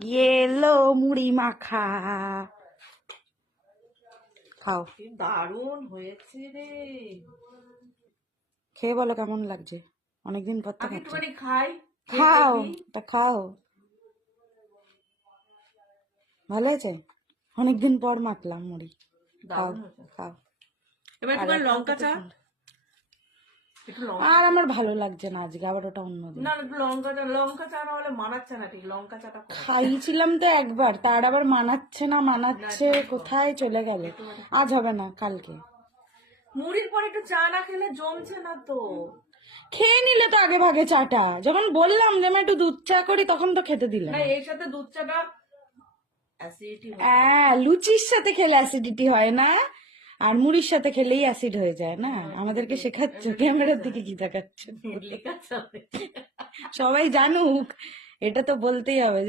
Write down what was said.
এলো মুড়ি মাখা, খাও। কি দারুণ হয়েছে রে। খেয়ে বলো কেমন লাগছে, অনেকদিন পর তো আগে খাচ্ছ। একটুখানি খাই, খেয়ে খাও, দেখি। তা খাও। ভালো হয়েছে, অনেকদিন পর মাখলাম মুড়ি। খাও দারুণ হয়েছে। খাও। এবার আর একটুখানি একটা লঙ্কা কত চা, সুন্দর। একটু লঙ্কা আর চা। আমার ভালো লাগছে না আজকে, আবার ওটা অন্যদিন। না একটু লঙ্কা চা না হলে মানাচ্ছে না ঠিক, লঙ্কা চাটা করো। খাইছিলাম তো একবার, তার আবার মানাচ্ছে না মানাচ্ছে, না, ঠিক কোথায় চলে গেল। একটুখানি। আজ হবে না, কালকে। মুড়ির পর একটু চা না খেলে জমছে না তো। খেয়ে নিলে তো আগে ভাগে চাটা, যখন বললাম যে আমি একটু দুধ চা করি তখন তো খেতে দিলে না না। এর সাথে দুধ চাটা অ্যাসিডিটি হয়ে যায়। হ্যাঁ, লুচির সাথে খেলে অ্যাসিডিটি হয় না, আর মুড়ির সাথে খেলেই অ্যাসিড হয়ে যায় না। আমাদেরকে শেখাচ্ছ, ক্যামেরার দিকে কি দেখাচ্ছ? লেখা আছে। সবাই জানুক, এটা তো বলতেই হবে।